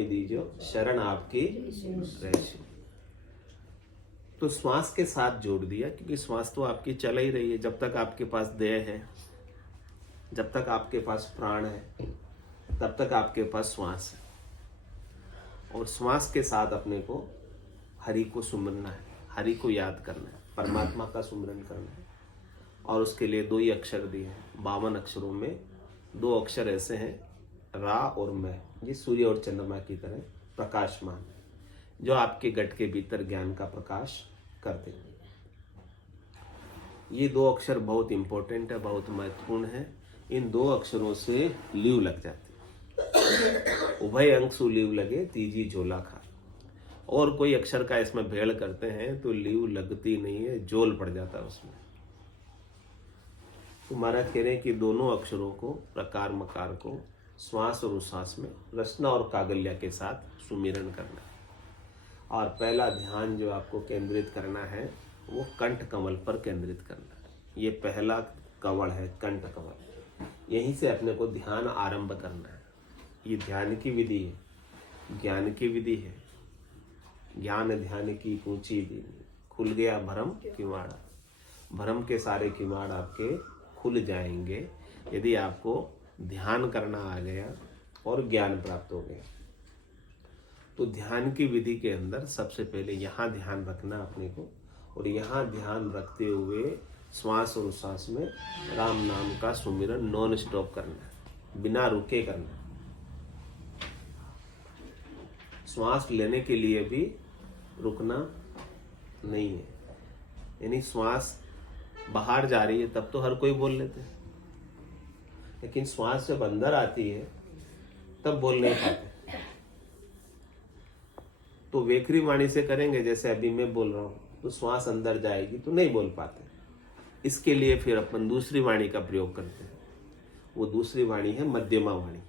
दीजियो शरण आपकी रहशु। तो श्वास के साथ जोड़ दिया, क्योंकि श्वास तो आपकी चल ही रही है। जब तक आपके पास देह है, जब तक आपके पास प्राण है, तब तक आपके पास श्वास है। और श्वास के साथ अपने को हरि को सुमरना है, हरि को याद करना है, परमात्मा का सुमरन करना है। और उसके लिए 2 ही अक्षर दिए हैं। 52 अक्षरों में 2 अक्षर ऐसे हैं, रा और मैं, ये सूर्य और चंद्रमा की तरह प्रकाशमान, जो आपके गट के भीतर ज्ञान का प्रकाश कर देंगे। ये 2 अक्षर बहुत इंपॉर्टेंट है, बहुत महत्वपूर्ण है। इन 2 अक्षरों से लीव लग जाती है। उभय अंशु लीव लगे, तीजी झोला खा। और कोई अक्षर का इसमें भेड़ करते हैं तो लीव लगती नहीं है, जोल पड़ जाता है उसमें। तो महाराज कह रहे हैं कि दोनों अक्षरों को, प्रकार मकार को, श्वास और उश्वास में रचना और कागल्या के साथ सुमिरन करना है। और पहला ध्यान जो आपको केंद्रित करना है वो कंठ कमल पर केंद्रित करना है। ये पहला कमल है, कंठ कमल। यहीं से अपने को ध्यान आरंभ करना है। ये ध्यान की विधि है, ज्ञान की विधि है। ज्ञान ध्यान की पूंची दीनी, खुल गया भरम किवाड़ा। भरम के सारे किवाड़ आपके खुल जाएंगे यदि आपको ध्यान करना आ गया और ज्ञान प्राप्त हो गया। तो ध्यान की विधि के अंदर सबसे पहले यहाँ ध्यान रखना अपने को, और यहाँ ध्यान रखते हुए श्वास और उश्वास में राम नाम का सुमिरन नॉन स्टॉप करना है, बिना रुके करना। श्वास लेने के लिए भी रुकना नहीं है। यानी श्वास बाहर जा रही है तब तो हर कोई बोल लेते हैं, लेकिन श्वास जब अंदर आती है तब बोल नहीं पाते। तो वेखरी वाणी से करेंगे, जैसे अभी मैं बोल रहा हूं, तो श्वास अंदर जाएगी तो नहीं बोल पाते। इसके लिए फिर अपन दूसरी वाणी का प्रयोग करते हैं। वो दूसरी वाणी है मध्यमा वाणी।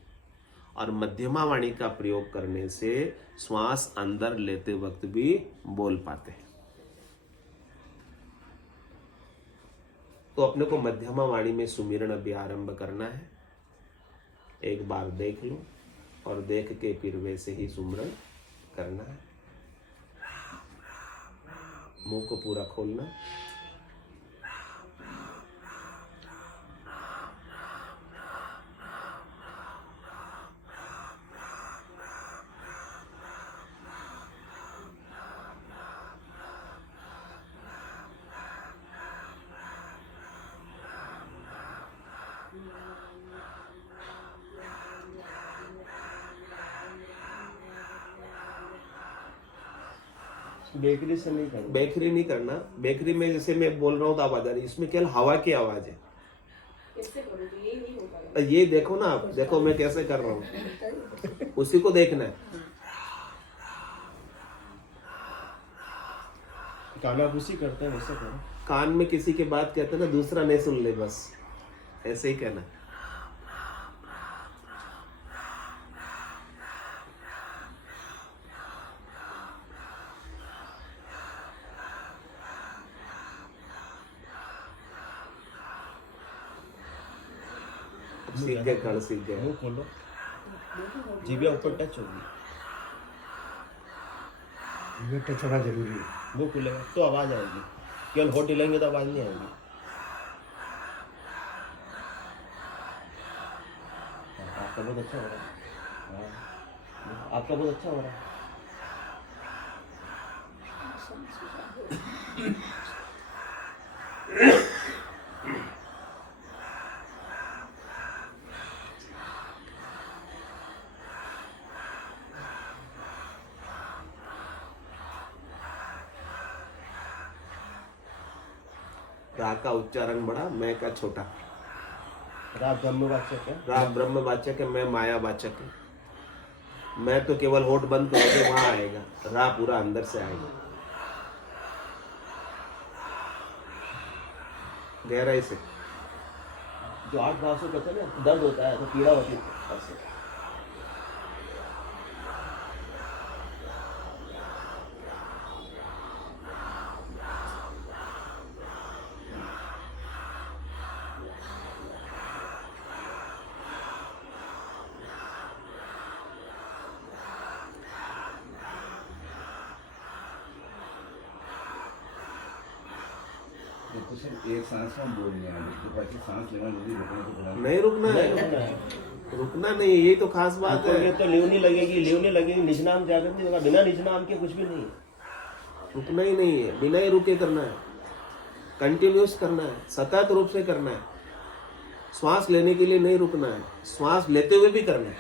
और मध्यमा वाणी का प्रयोग करने से श्वास अंदर लेते वक्त भी बोल पाते हैं। तो अपने को मध्यमा वाणी में सुमिरन अभी आरंभ करना है। एक बार देख लो और देख के फिर वैसे ही सुमिरन करना है। मुंह को पूरा खोलना। बेकरी से नहीं करना, बेकरी नहीं करना। बेकरी में जैसे मैं बोल रहा हूँ तो आवाज आ रही है, इसमें केवल हवा की आवाज है। कैसे करो तो ये नहीं होगा। ये देखो ना आप, देखो मैं कैसे कर रहा हूँ, उसी को देखना है। कानाफूसी करते हैं वैसे करो। कान में किसी की बात कहते हैं ना, दूसरा नहीं सुन ले, बस ऐसे ही कहना। सीख गए, कण सीख गए। मुंह खोलो, जीभिया ऊपर टच होगी। ये टच होना जरूरी है। मुंह खुलेगा तो आवाज आएगी, केवल होठ हिलेंगे तो आवाज नहीं आएगी। आपका बहुत अच्छा हो रहा है। हाँ, आपका बहुत अच्छा हो रहा है। रा का उच्चारण बड़ा, मैं का छोटा। रा ब्रह्मवाचक है। रा ब्रह्मवाचक है, मैं मायावाचक है। मैं तो केवल होठ बंद करोगे वहां आएगा, रा पूरा अंदर से आएगा, गहराई से। जो 8 भाव से कहते हैं ना, दर्द होता है तो पीड़ा होती है। तो सिर्फ एक सांस में बोलनी है, तो ऐसे सांस लेना जल्दी रुकने को बोला। नहीं रुकना नहीं है, रुकना है। रुकना नहीं, यही तो खास बात रुकोगे है। तो लेवनी लगेगी, निजनाम जागृत नहीं होगा, बिना निजनाम के कुछ भी नहीं। रुकना ही नहीं है, बिना ही रुके करना है, कंटिन्यूस करना है, सतत रूप से करना है। श्वास लेने के लिए नहीं रुकना है, श्वास लेते हुए भी करना है।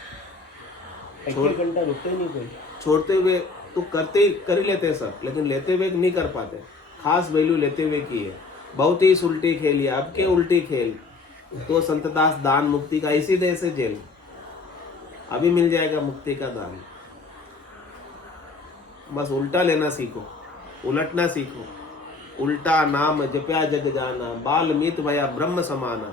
एक घंटा रुकते ही नहीं कोई। छोड़ते हुए तो कर ही लेते हैं सब, लेकिन लेते हुए नहीं कर पाते। खास वैल्यू लेते हुए की है। बहुत ही इस उल्टी खेल, अब के उल्टी खेल तो संतदास दान मुक्ति का इसी देह से जेल, अभी मिल जाएगा मुक्ति का दान। बस उल्टा लेना सीखो, उलटना सीखो। उल्टा नाम जप्या जग जाना, बाल मीत भया ब्रह्म समाना।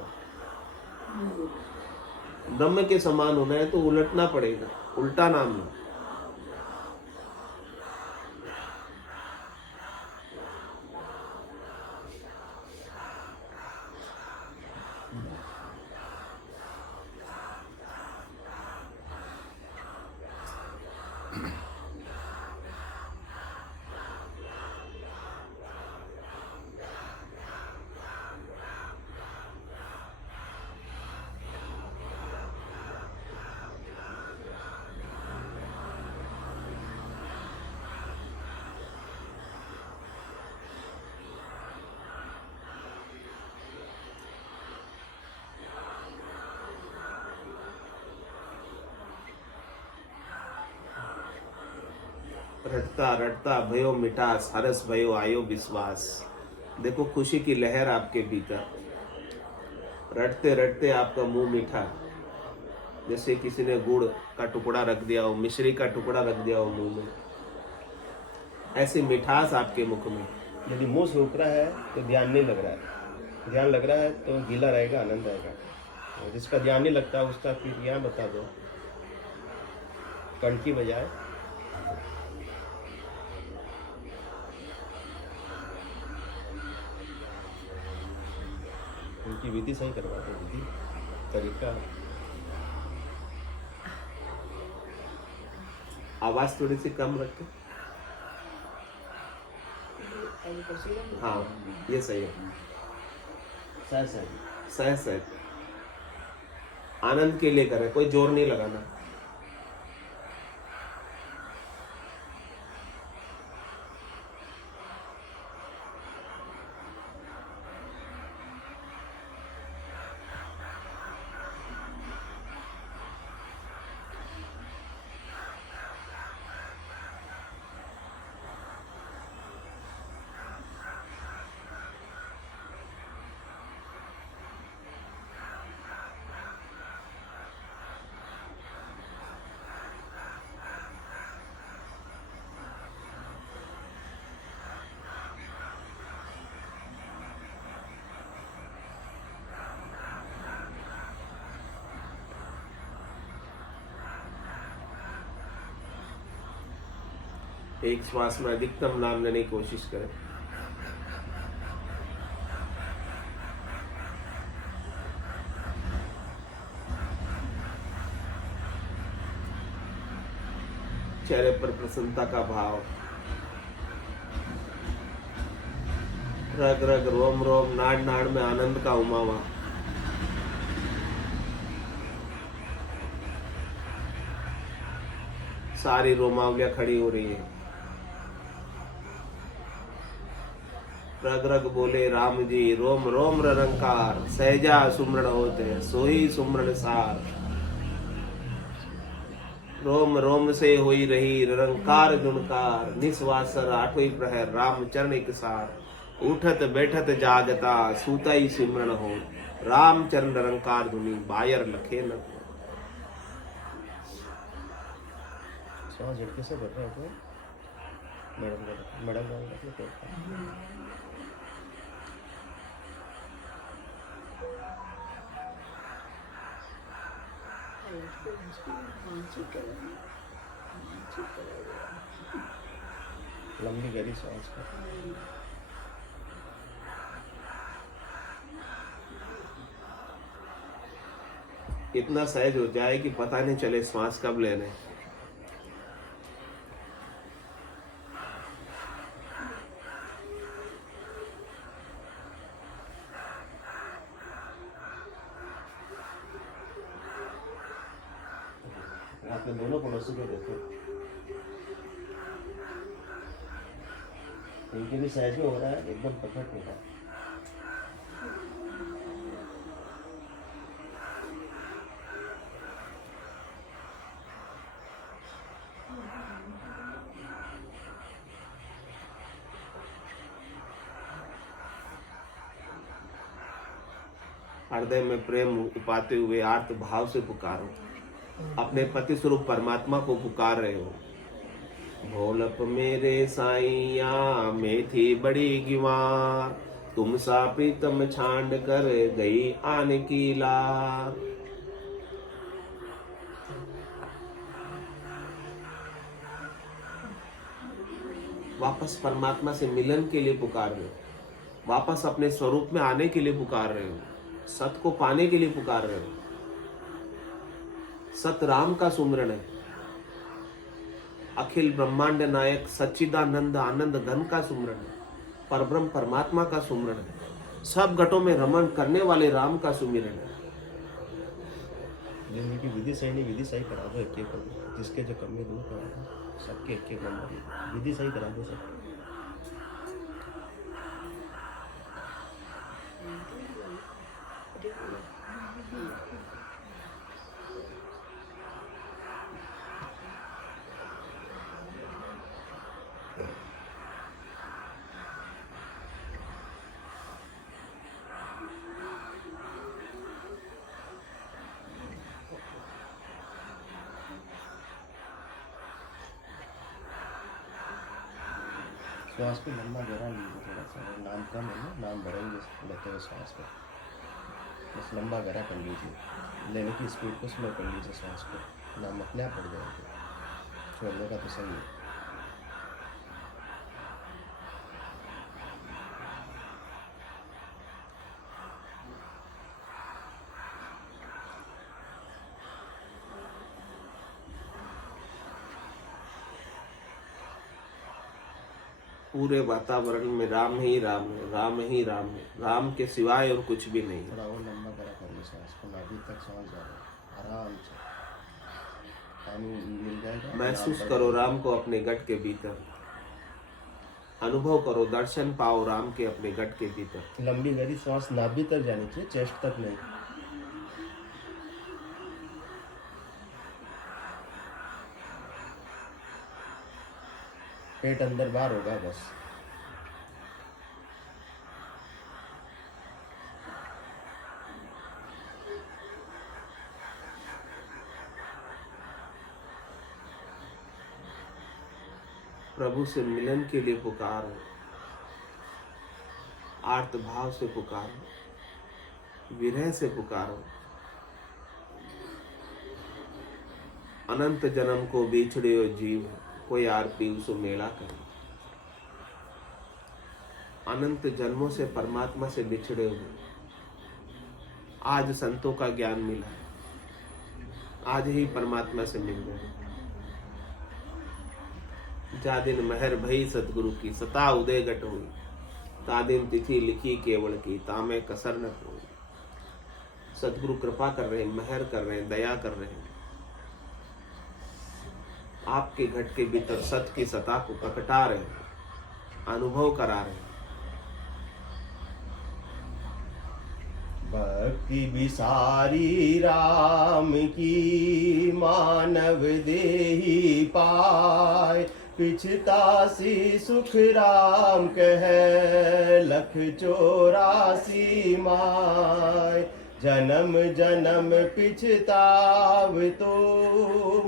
ब्रह्म के समान होना है तो उलटना पड़ेगा, उल्टा नाम लो। रटता रटता भयो मिठास, हरस भयो आयो विश्वास। देखो खुशी की लहर आपके भीतर, रटते रटते आपका मुंह मीठा, जैसे किसी ने गुड़ का टुकड़ा रख दिया हो, मिश्री का टुकड़ा रख दिया हो मुंह में, ऐसी मिठास आपके मुख में। यदि मुंह सूख रहा है तो ध्यान नहीं लग रहा है, ध्यान लग रहा है तो गीला रहेगा, आनंद आएगा। और जिसका ध्यान नहीं लगता उसका फिर यहाँ बता दो, कण की बजाय उनकी विधि सही करवा दो, विधि तरीका। आवाज थोड़ी सी कम रखे। हाँ ये सही है, सही सही सहज सहज आनंद के लिए करें, कोई जोर नहीं लगाना। एक श्वास में अधिकतम नाम लेने की कोशिश करें। चेहरे पर प्रसन्नता का भाव, रग रग रोम रोम नाड़ नाड़ में आनंद का उमावा। सारी रोमावलियां खड़ी हो रही है। रग रग बोले राम जी, रोम रोम रंकार, सहजा सुमरण होते सोई सुमरण सार। रोम रोम से होई रही निरंकार गुणकार, निस्वासर आठों प्रहर राम चरण एक सार। उठत बैठत जागता सूता ही सिमरण हो, राम चरण निरंकार धुनी बायर लखे न। सांस झटके से भर रहे हो मैडम लंबी गहरी सांस का। इतना सहज हो जाए कि पता नहीं चले श्वास कब लेने। तो दोनों पड़ोसी को देखो, इनके भी सहज में हो रहा है, एकदम परफेक्ट हो रहा है। हृदय में प्रेम उपाते हुए आर्त भाव से पुकारो, अपने पति स्वरूप परमात्मा को पुकार रहे हो। भोलप मेरे साईया मैं थी बड़ी गिवार, तुम सा प्रीतम छांड कर गई आने की लार। वापस परमात्मा से मिलन के लिए पुकार रहे हो, वापस अपने स्वरूप में आने के लिए पुकार रहे हो, सत को पाने के लिए पुकार रहे हो। सत राम का सुमरण है, अखिल ब्रह्मांड नायक सच्चिदानंद आनंद घन का सुमरण है, परब्रह्म परमात्मा का सुमरण है, सब घटों में रमण करने वाले राम का सुमिरन है। जिंदगी विधि सही करा दो, एक एक जिसके जो कमी दूर करा दो, सबके एक एक नंबर विधि सही करा दो सब। श्वास को लंबा गहरा लीजिए थोड़ा सा, नाम कम है ना, नाम भरेंगे लेते हुए श्वास को, बस लंबा गहरा कर लीजिए, लेने की स्पीड को स्लो कर लीजिए श्वास को, नाम अपने आप पड़ जाएंगे, छोड़ने का तो सही है। पूरे वातावरण में राम ही राम है, राम ही राम है, राम के सिवाय और कुछ भी नहीं है। थोड़ा और लंबा करा करिए सांस को, नाभि तक सांस जा रहा है, आराम से पानी मिल जाएगा। महसूस करो राम को अपने गट के भीतर, अनुभव करो, दर्शन पाओ राम के अपने गट के भीतर। लंबी गहरी सांस नाभि तक जानी चाहिए, चेस्ट तक नहीं। पेट अंदर बाहर होगा बस। प्रभु से मिलन के लिए पुकारो, आर्त भाव से पुकारो, विरह से पुकारो। अनंत जन्म को बिछड़े हो जीव, कोई आरती उसो मेला करे। अनंत जन्मों से परमात्मा से बिछड़े हुए आज संतों का ज्ञान मिला है, आज ही परमात्मा से मिल गए। जा दिन महर भई सतगुरु की, सता उदय घट हुई, ता दिन तिथि लिखी केवल की, तामे कसर न कोई। सतगुरु कृपा कर रहे हैं, महर कर रहे हैं, दया कर रहे हैं, आपके घट के भीतर सत की सता को प्रकटा रहे हैं, अनुभव करा रहे हैं। भक्ति विसारी राम की, मानव देही पाए, पिछतासी सुख राम कहे, लख 84 माय। जन्म जन्म पिछताव तो,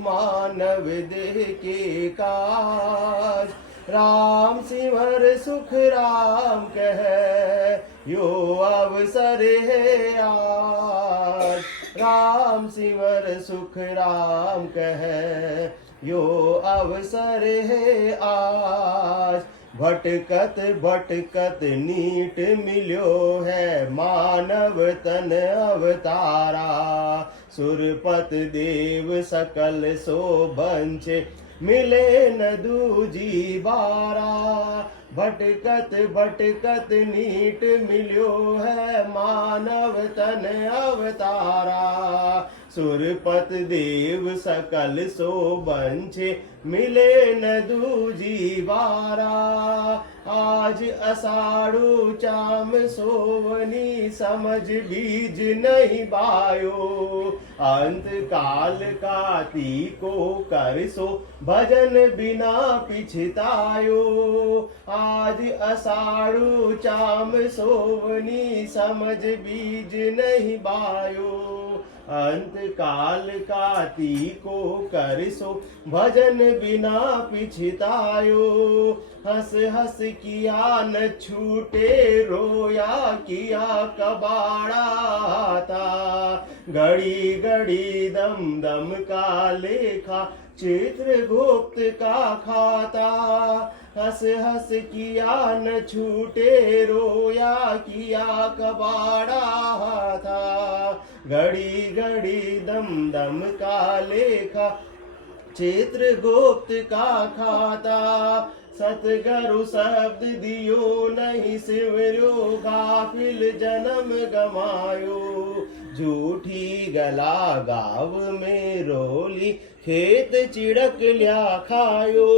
मानव देह के काज, राम सिमर सुख राम कहे, यो अवसर है आज। राम सिमर सुख राम कहे, यो अवसर है आज। भटकत भटकत नीट मिल्यो है, मानव तन अवतारा। सुरपत देव सकल सो बंचे, मिले न दूजी बारा। भटकत भटकत नीट मिल्यो है, मानव तन अवतारा। सुरपत देव सकल सो बंछे मिले न दूजी बारा। आज अषाढ़ु चाम सोवनी समझ बीज नहीं बायो। अंत काल काती को कर सो भजन बिना पिछतायो। आज अषाढ़ु चाम सोवनी समझ बीज नहीं बायो। अंत काल काती को कर सो भजन बिना पिछतायो। हंस हंस किया न छूटे रोया किया कबाड़ा था। घड़ी घड़ी दम दम का लेखा चित्रगुप्त का खाता। हंस हंस किया न छूटे रोया किया कबाड़ा था। घड़ी घड़ी दम दम का लेखा चित्रगुप्त का खाता। सतगुरु शब्द दियो नहीं सिमरो गाफिल जन्म गमायो। झूठी गला गाव में रोली खेत चिड़क लिया खायो।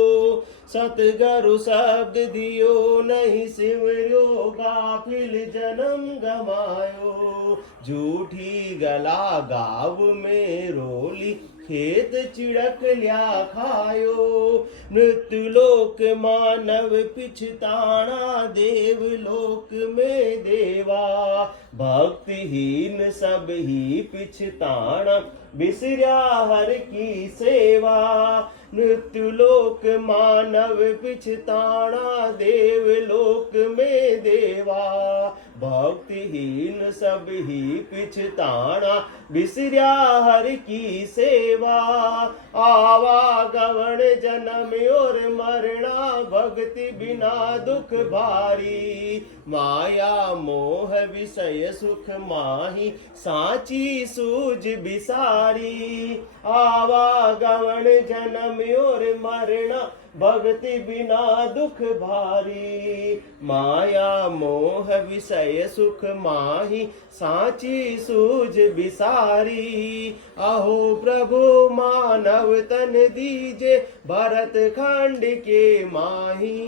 सतगुरु शब्द दियो नहीं सिमरो गाफिल जन्म गमायो। झूठी गला गाव में रोली खेत चिड़क लिया खायो। मृत्यु लोक मानव पिछताना देव लोक में देवा। भक्तिहीन सब ही पिछताना बिसरा हर की सेवा। मृत्यु लोक मानव पिछताना देव लोक में देवा। भक्तिहीन सब ही पिछताना बिसरा हर की सेवा। आवागमन जन्म और मरना भक्ति बिना दुख भारी। माया मोह विषय सुख माही साची सूझ बिसारी। आवागमन जन्म और मरना भक्ति बिना दुख भारी। माया मोह विषय सुख माही साची सूझ बिसारी। अहो प्रभु मानव तन दीजे भरत खंड के माही।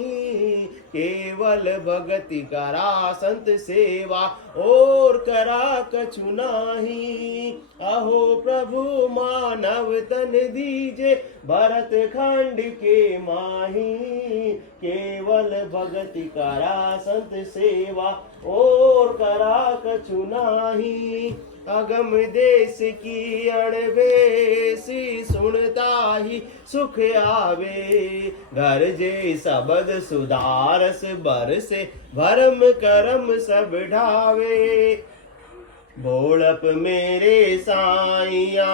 केवल भगति करा संत सेवा और करा कछु नाही। अहो प्रभु मानव तन दीजे भरत खंड के माही। केवल भगति करा संत सेवा और करा कछु नाही। अगम देश की अणवेसी सुनता ही सुख आवे। घर जे सबद सुधारस बरसे भरम करम सब ढावे। भोड़प मेरे साइया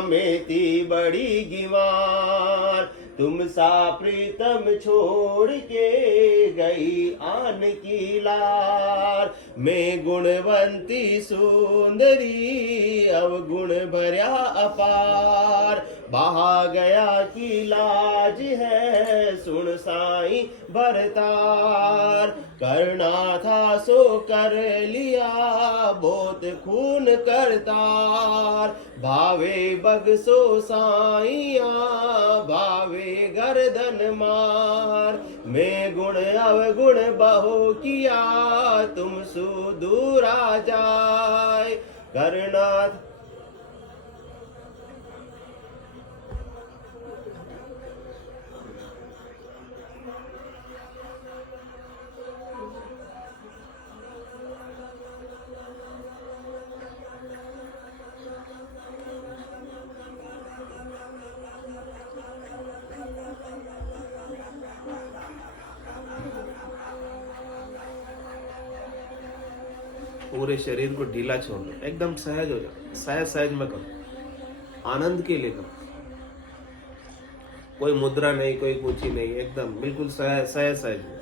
मेती बड़ी गिवार। तुम सा प्रीतम छोड़ के गई आन की लार। मैं गुणवंती सुंदरी अवगुण भर्या अपार। बहा गया की लाज है सुन साई भरतार। करना था सो कर लिया बहुत खून करतार। भावे बगसो साइया भावे गर्दन मार। मैं गुण अवगुण बहो किया तुम सुदूरा जाय। करना पूरे शरीर को ढीला छोड़ दो, एकदम सहज हो जाओ। सहज सहज में करो, आनंद के लिए करो। कोई मुद्रा नहीं, कोई कुछ ही नहीं, एकदम बिल्कुल सहज सहज सहज में।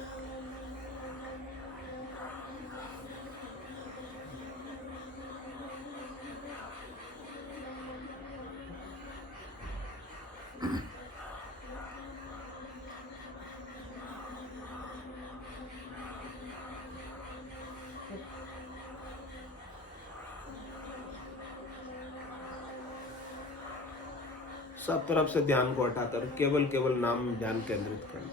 सब तरफ से ध्यान को हटाकर केवल केवल नाम में ध्यान केंद्रित करना।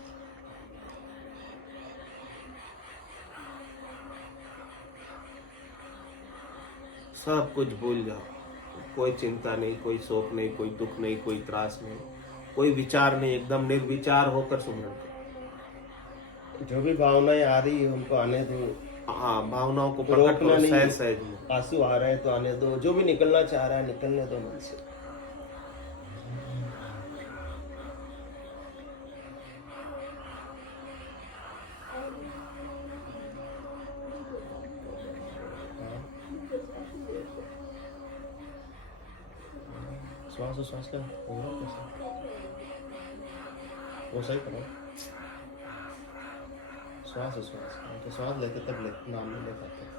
सब कुछ भूल जाओ, कोई चिंता नहीं, कोई शोक नहीं, कोई दुख नहीं, कोई त्रास नहीं, कोई विचार नहीं, एकदम निर्विचार होकर सुमरन करो। जो भी भावनाएं आ रही है उनको आने दो, हाँ, भावनाओं को तो प्रकट रोकना करो नहीं। सहज सहज में। आंसू आ रहे हैं तो आने दो, जो भी निकलना चाह रहा है निकलने दो मन से। श्वास श्वास का हो रहा है कैसे? वो सही करो, श्वास श्वास तो श्वास लेते तब ले नाम नहीं ले पाते।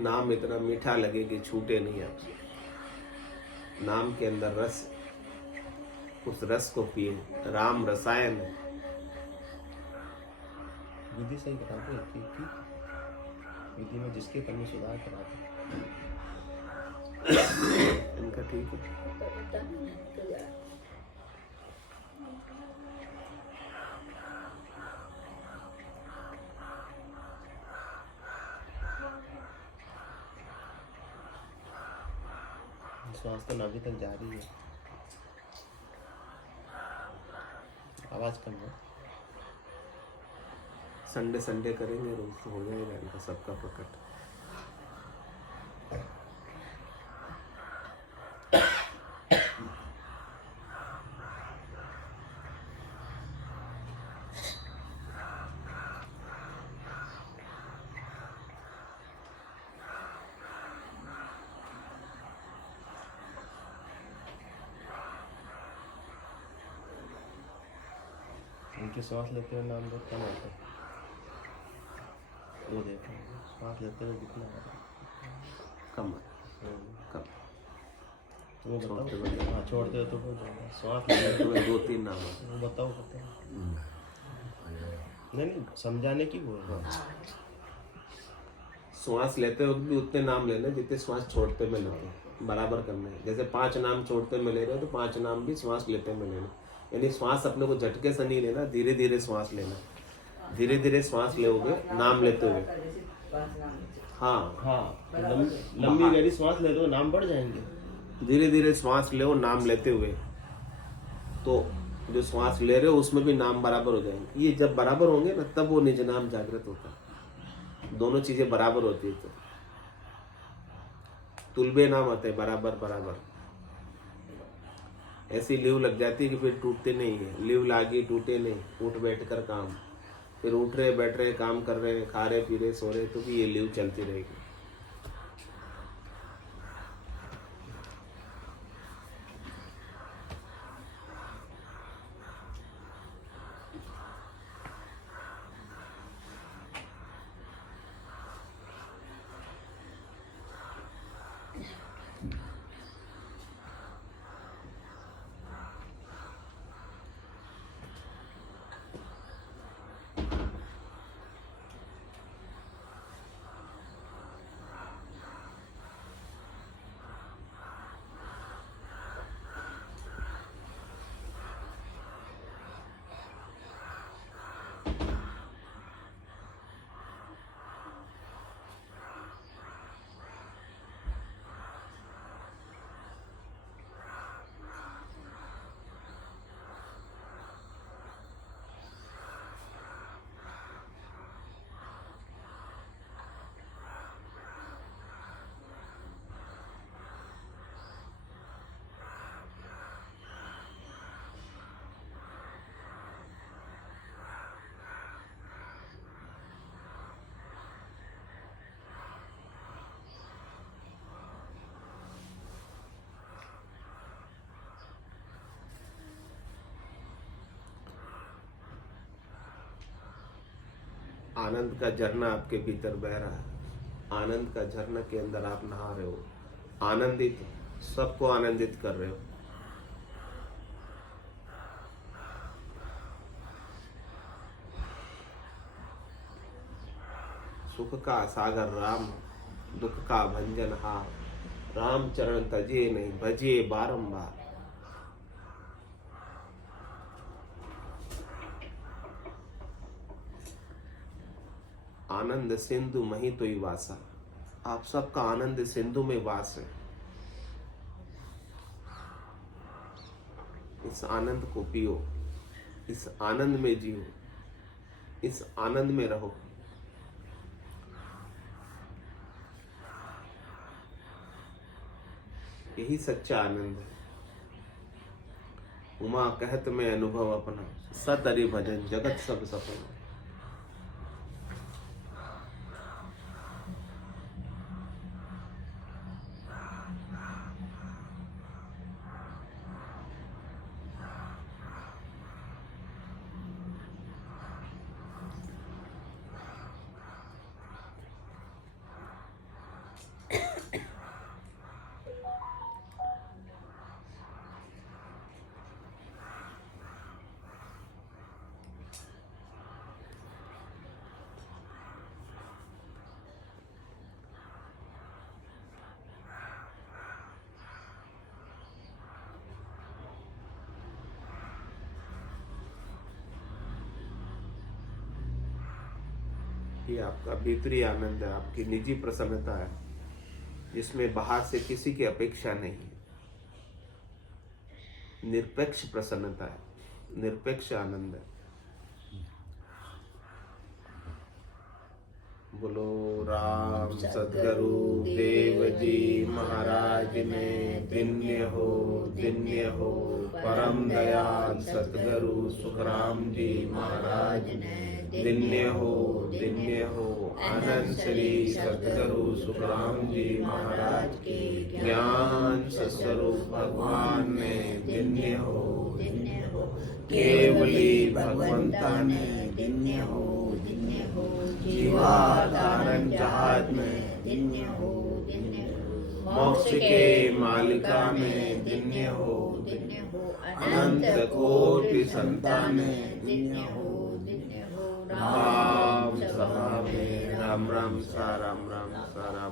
नाम इतना मीठा लगे कि छूटे नहीं आपसे। नाम के अंदर रस, उस रस को पिए। राम रसायन है। विधि सही बताते हैं कि विधि में जिसके कमी सुधार कराते इनका ठीक है। श्वास तो नाभि तक जा रही है, आवाज कम है। संडे संडे करेंगे, रोज तो हो जाएगा इनका सबका प्रकट। उनकी श्वास लेते हुए नाम बहुत कम आता है। वो देखो श्वास लेते हुए कितना आता है। कम कम। तो वो छोड़ते बताओ। बताओ। हाँ छोड़ते हो तो हो जाएगा। श्वास लेते तो मैं 2-3 नाम आते हैं। वो बताओ नहीं समझाने की वो है। श्वास लेते वक्त भी उतने नाम लेने जितने श्वास छोड़ते में लेते हैं, बराबर करने हैं। जैसे 5 नाम छोड़ते में ले रहे हो तो 5 नाम भी श्वास लेते में लेना। यानी श्वास अपने को झटके से नहीं लेना, धीरे धीरे श्वास लेना। धीरे धीरे श्वास लोगे नाम लेते हुए। हाँ, हाँ लंबी गहरी श्वास ले दो, नाम बढ़ जाएंगे। धीरे धीरे श्वास लो नाम लेते हुए, तो जो श्वास ले रहे हो उसमें भी नाम बराबर हो जाएंगे। ये जब बराबर होंगे ना तब वो निज नाम जागृत होता है। दोनों चीजें बराबर होती है तो तुलबे नाम आते हैं, बराबर बराबर। ऐसी लीव लग जाती है कि फिर टूटते नहीं है। लीव लागी टूटे नहीं, उठ बैठ कर काम। फिर उठ रहे बैठ रहे काम कर रहे, खा रहे पी रहे सो रहे, तो भी ये लीव चलती रहेगी। आनंद का झरना आपके भीतर बह रहा है, आनंद का झरना के अंदर आप नहा रहे हो, आनंदित, सबको आनंदित कर रहे हो। सुख का सागर राम, दुख का भंजन हार, राम चरण तजे नहीं भजे बारंबार। आनंद सिंधु मही तो ही वासा, आप सबका आनंद सिंधु में वास है। इस आनंद को पियो, इस आनंद में जियो, इस आनंद में रहो। यही सच्चा आनंद है। उमा कहत में अनुभव अपना, सत हरि भजन जगत सब सपना। ये आपका भीतरी आनंद है, आपकी निजी प्रसन्नता है, जिसमें बाहर से किसी की अपेक्षा नहीं है। निरपेक्ष प्रसन्नता है, निरपेक्ष आनंद है। बोलो राम सद्गुरु देव जी महाराज ने दिन्य हो परम दयाल सद्गुरु सुखराम जी महाराज ने दिन्य हो आनंद श्री सद्गुरु सुखराम जी महाराज की ज्ञान स्वरूप भगवान ने दिन्य हो केवली भगवंता ने दिन्य हो जीवाधारण जहाज में मोक्ष के मालिका में दिन्य हो अनंत कोटि संतान राम सभा में राम राम सा राम राम सा राम